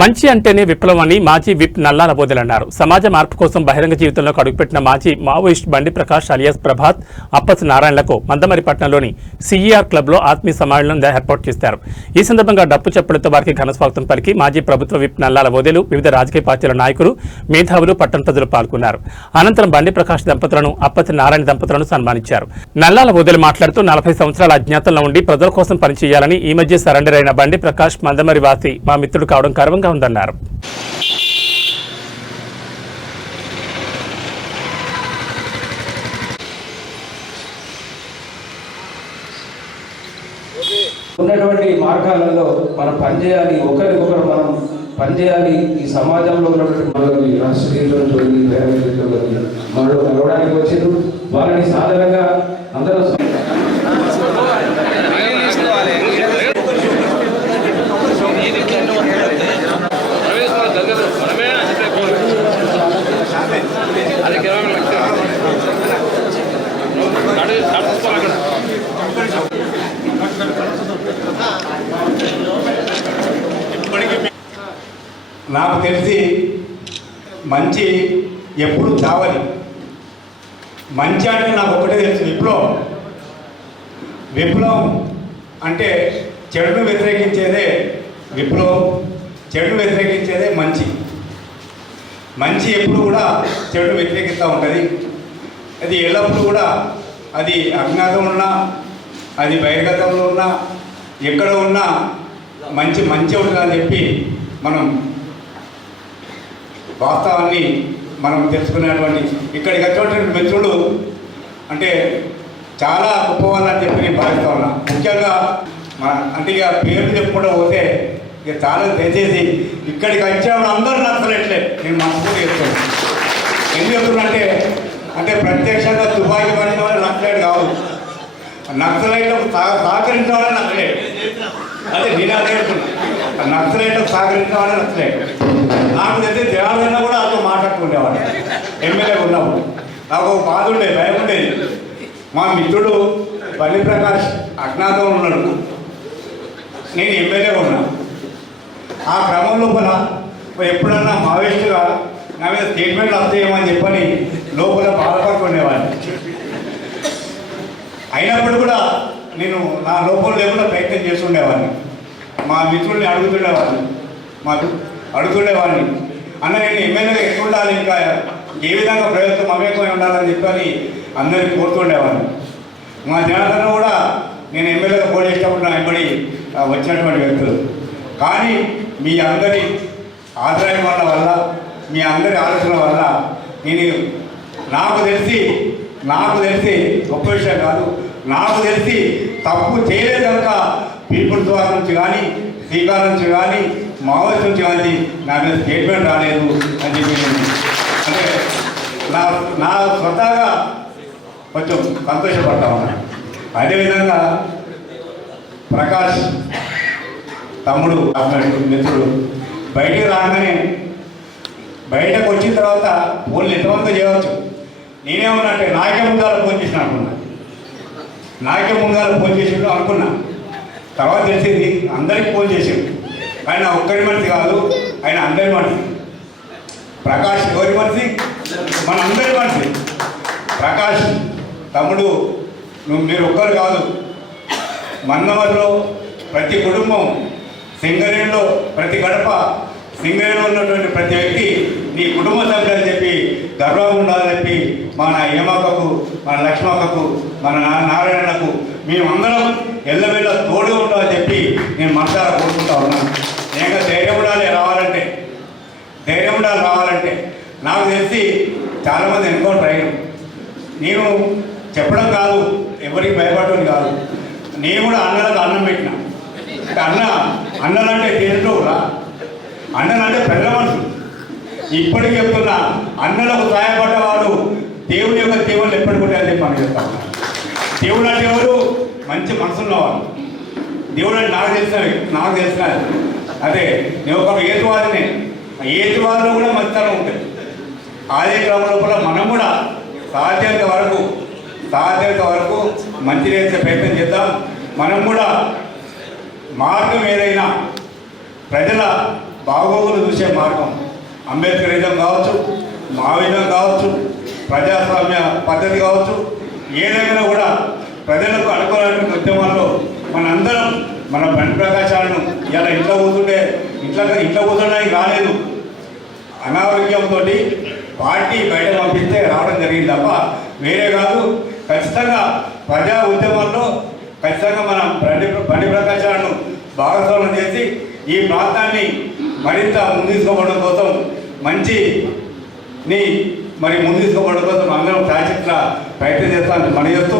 మంచి అంటేనే విప్లవం అని మాజీ విప్ నల్లాల బోదెలన్నారు. సమాజ మార్పు కోసం బహిరంగ జీవితంలోకి అడుగుపెట్టిన మాజీ మావోయిస్ట్ బండి ప్రకాష్ అలియాస్ ప్రభాత్ అప్పస్ నారాయణలకు మందమరిపట్నంలోని సిఈఆర్ క్లబ్లో ఆత్మీయ సమ్మేళనం ఏర్పాటు చేశారు. ఈ సందర్భంగా డప్పు చప్పులతో వారికి ఘనస్వాగతం పలికి మాజీ ప్రభుత్వ విప్ నల్లాల బోదెలు, వివిధ రాజకీయ పార్టీల నాయకులు, మేధావులు, పట్టణ ప్రజలు పాల్గొన్నారు. అనంతరం బండి ప్రకాష్ దంపతులను, అప్పస్ నారాయణ దంపతులను సన్మానించారు. నల్లాల బోదెలు మాట్లాడుతూ 40 సంవత్సరాల అజ్ఞాతంలో ఉండి ప్రజల కోసం పనిచేయాలని, ఈ మధ్య సరెండర్ అయిన బండి ప్రకాష్ మందమరి వాసి మా మిత్రుడు కావడం గర్వంగా ఉందన్నారు. ఉన్నటువంటి మార్గాలలో మనం పనిచేయాలి, ఒకరికొకరు మనం పనిచేయాలి. ఈ సమాజంలో ఉన్నటువంటి రాష్ట్రీయంలో మనలో కలవడానికి వచ్చారు. వాళ్ళని సాధారణంగా అందరూ నాకు తెలిసి మంచి ఎప్పుడు చావని. మంచి అంటే నాకు ఒకటే తెలుసు, విప్లవం అంటే చెడును వ్యతిరేకించేదే విప్లవం, చెడును వ్యతిరేకించేదే మంచి. మంచి ఎప్పుడు కూడా చెడును వ్యతిరేకిస్తూ ఉంటుంది. అది ఎల్లప్పుడూ కూడా అది అజ్ఞాతం ఉన్నా, అది బహిర్గతంలో ఉన్నా, ఎక్కడ ఉన్నా మంచి ఉంటుందని చెప్పి మనం వాస్తవాన్ని మనం తెలుసుకునేటువంటి ఇక్కడికి వచ్చేటువంటి మిత్రులు అంటే చాలా గొప్పవాళ్ళని చెప్పి నేను భావిస్తూ ఉన్నా. ముఖ్యంగా అంటే ఇక పేర్లు చెప్పుకుంటూ పోతే ఇక చాలా దయచేసి ఇక్కడికి వచ్చేవాళ్ళు అందరూ నచ్చలేట్లే, నేను మనసులో చెప్తాను. ఎందుకు చెప్తున్నంటే అంటే ప్రత్యక్షంగా తుపాకీ పడిన వాళ్ళు నచ్చలేడు కాదు, నక్సలైట్లకు సహకరించిన వాళ్ళే నచ్చలేడు. అదే నేను అదే చెప్తున్నా, నక్సలైట్లకు సహకరించిన వాళ్ళే నచ్చలేడు. నాకు తెలిసి దేవాలయంలో కూడా అతను మాట్లాడుతుండేవాడు. ఎమ్మెల్యే ఉన్నప్పుడు నాకు ఒక బాధ ఉండేది, భయం ఉండేది. మా మిత్రుడు బండి ప్రకాష్ అజ్ఞాతంలో ఉన్నాడు, నేను ఎమ్మెల్యే ఉన్నా. ఆ క్రమం లోపల ఎప్పుడన్నా మావోయిస్టుగా నా మీద స్టేట్మెంట్లు వస్తాయేమని చెప్పని లోపల బాధపడుతుండేవాడిని. అయినప్పుడు కూడా నేను నా లోపల లేకుండా ప్రయత్నం చేస్తుండేవాడిని. మా మిత్రుల్ని అడుగుతుండేవాడిని అన్న నేను ఎమ్మెల్యేగా ఎక్కువ ఉండాలి, ఇంకా ఏ విధంగా ప్రజలతో మమేకమై ఉండాలని చెప్పని అందరికీ కోరుతుండేవాడిని. మా జనార్దన్ కూడా నేను ఎమ్మెల్యేగా పోటీ చేసినప్పుడు నా వెంబడి వచ్చినటువంటి వ్యక్తులు. కానీ మీ అందరి ఆదాయం వల్ల, మీ అందరి ఆలోచన వల్ల నేను నాకు తెలిసి గొప్ప విషయం కాదు, నాకు తెలిసి తప్పు చేయలేదు కనుక పీపుల్స్ వారి నుంచి కానీ, శ్రీకారం నుంచి కానీ, మావోయిస్ట్ నుంచి కానీ నా మీద స్టేట్మెంట్ రాలేదు అని చెప్పి అంటే నా స్వతహాగా కొంచెం సంతోషపడతా ఉన్నాను. అదేవిధంగా ప్రకాష్ తమ్ముడు మిత్రుడు బయటికి రాగానే బయటకు వచ్చిన తర్వాత ఫోన్లు ఎంతమంది చేయవచ్చు. నేనేమన్నంటే నాకే ముందాల ఫోన్ చేసిన అనుకున్నా, అనుకున్నా. తర్వాత తెలిసింది అందరికి ఫోన్ చేసిండు. ఆయన ఒక్కరి మనిషి కాదు, ఆయన అందరి మనిషి. ప్రకాష్ ఎవరి మనిషి? మన అందరి మనిషి. ప్రకాష్ తమ్ముడు మీరు ఒక్కరు కాదు, మందమరిలో ప్రతి కుటుంబం, సింగరేణిలో ప్రతి గడప, సింగరేణిలో ఉన్నటువంటి ప్రతి వ్యక్తి నీ కుటుంబ సభ్యులని చెప్పి గర్వంగా ఉండాలని చెప్పి మన హేమక్కకు, మన లక్ష్మక్కకు, మన నారాయణకు మేమందరం ఎల్లవేళ తోడుగా ఉండాలని చెప్పి నేను మనసారా కోరుకుంటా ఉన్నాను. నేను ధైర్యం ఉండాలి రావాలంటే నాకు తెలిసి చాలామంది ఎన్కౌంటర్ అయ్యారు. నేను చెప్పడం కాదు, ఎవరికి భయపడటం కాదు. నేను కూడా అన్నలకు అన్నం పెట్టిన. అన్నలంటే దేంట్లోరా, అన్నలంటే పెద్ద మనుషులు. ఇప్పటికి చెప్తున్నా, అన్నలకు సహాయపడ్డవాడు దేవుని యొక్క దేవుళ్ళు ఎప్పటికుంటే అని చెప్పి అని చెప్తాను. దేవుడు అంటే ఎవరు? మంచి మనసున్నవాడు. దేవుడు అంటే నాకు తెలిసిన అదే నేను ఒక ఏతువాదినే. ఏతువాదిలో కూడా మంచితనం ఉంటుంది. ఆదే క్రమం లోపల మనం కూడా సాధ్యత వరకు మంచి చేసే ప్రయత్నం చేద్దాం. మనం కూడా మార్గం ఏదైనా ప్రజల బాగోగులు చూసే మార్గం అంబేద్కరిజం కావచ్చు, మావిజం కావచ్చు, ప్రజాస్వామ్య పద్ధతి కావచ్చు, ఏదైనా కూడా ప్రజలకు అనుకూలమైన ఉద్యమాల్లో మనందరం మన బండి ప్రకాశాలను ఇలా ఇంట్లో కూర్చోడానికి రాలేదు. అనారోగ్యంతో పార్టీ బయట పంపిస్తే రావడం జరిగింది తప్ప వేరే కాదు. ఖచ్చితంగా ప్రజా ఉద్యమాల్లో ఖచ్చితంగా మనం బండి ప్రకాశాలను భాగస్వామ్యం చేసి ఈ ప్రాంతాన్ని మరింత ముందు తీసుకోవడం కోసం ముందు తీసుకోవడం కోసం అందరం శాశ్వత ప్రయత్నం చేస్తామని మనం చేస్తూ